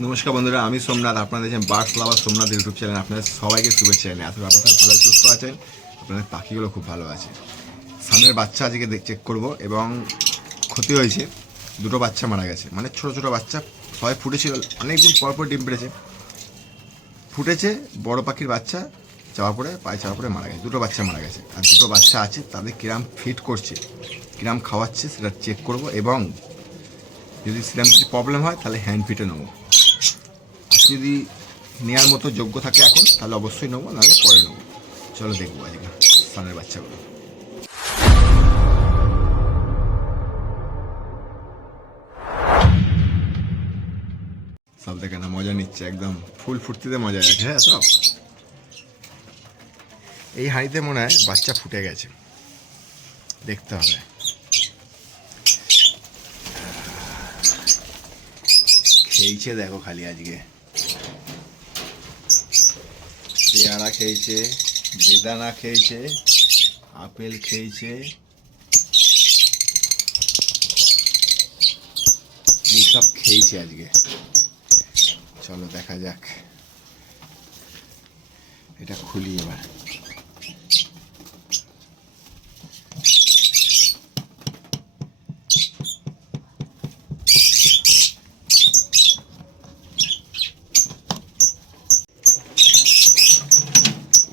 নমস্কার বন্ধুরা, আমি সোমনাথ। আপনারা দেখছেন বার্ডস লাভার সোমনাথ ইউটিউব চ্যানেল। আপনাদের সবাইকে শুভেচ্ছা জানাই। আসলে আপনারা ভালো সুস্থ আছেন, আপনাদের পাখিগুলো খুব ভালো আছে। সামনের বাচ্চা আজকে চেক করব এবং ক্ষতি হয়েছে, দুটো বাচ্চা মারা গেছে। মানে ছোটো ছোটো বাচ্চা সবাই ফুটেছিল, অনেকদিন পর পর ডিম ফুটেছে বড় পাখির বাচ্চা চাওয়া পড়ে পায়ে চাওয়া পড়ে মারা গেছে। দুটো বাচ্চা মারা গেছে, আর দুটো বাচ্চা আছে, তাদের কিরাম ফিট করছে, কিরাম খাওয়াচ্ছে সেটা চেক করব এবং যদি সেরকম কিছু প্রবলেম হয় তাহলে হ্যান্ড ফিটে নেবো। যদি নেওয়ার মতো যোগ্য থাকে এখন তাহলে অবশ্যই নেবো, নাহলে পরে নেবো। চলো দেখবো আজকে সানের বাচ্চাগুলো। সব দেখে না মজা নিচ্ছে, একদম ফুল ফুর্তিতে মজা আছে। হ্যাঁ, সব এই হাঁড়িতে মনে হয় বাচ্চা ফুটে গেছে, দেখতে হবে। খেয়েছে দেখো খালি আজকে, পেয়ারা খেয়েছে, বেদানা খেয়েছে, আপেল খেয়েছে, এইসব খেয়েছে আজকে। চলো দেখা যাক, এটা খুলি এবার।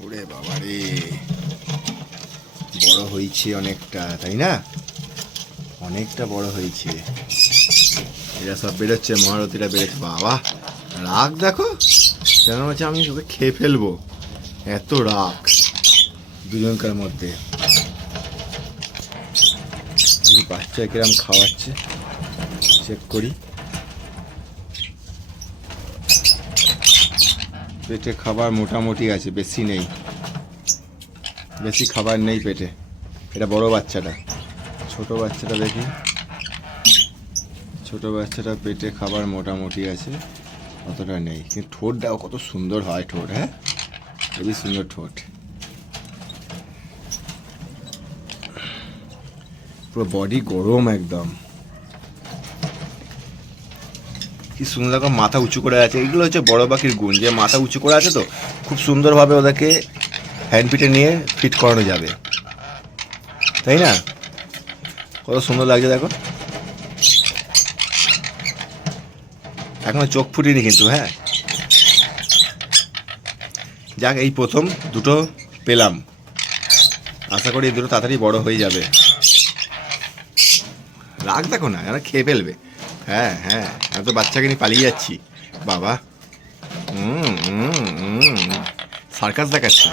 ওরে বাবা রে, বড় হয়েছে অনেকটা, তাই না? অনেকটা বড় হয়েছে। এরা সব বেরোচ্ছে, মহারথীরা বেরোচ্ছে। বাবা রাগ দেখো, কেন হচ্ছে আমি ওকে খেয়ে ফেলবো, এত রাগ দুজনকার মধ্যে। বাচ্চা কিরম খাওয়াচ্ছে চেক করি। পেটে খাবার মোটামুটি আছে, বেশি নেই, বেশি খাবার নেই পেটে। এটা বড় বাচ্চাটা, ছোট বাচ্চাটা দেখি। ছোট বাচ্চাটা পেটে খাবার মোটামুটি আছে, অতটা নেই, কিন্তু ঠোঁটটাও কত সুন্দর হয়। ঠোঁট, হ্যাঁ, খুবই সুন্দর ঠোঁট, পুরো বডি গরম একদম। কি সুন্দর রকম মাথা উঁচু করে আছে। এইগুলো হচ্ছে বড় পাখির গুণ, যে মাথা উঁচু করে আছে, তো খুব সুন্দরভাবে ওদেরকে হ্যান্ড ফিটে নিয়ে ফিট করানো যাবে, তাই না? কত সুন্দর লাগছে দেখো। এখনো চোখ ফুটিনি কিন্তু। হ্যাঁ, যাক, এই প্রথম দুটো পেলাম, আশা করি এই দুটো তাড়াতাড়ি বড় হয়ে যাবে। রাগ দেখো না, এরা খেয়ে ফেলবে। হ্যাঁ হ্যাঁ, আমি তো বাচ্চাকে নিয়ে পালিয়ে যাচ্ছি। বাবা সার্কাস দেখাচ্ছে।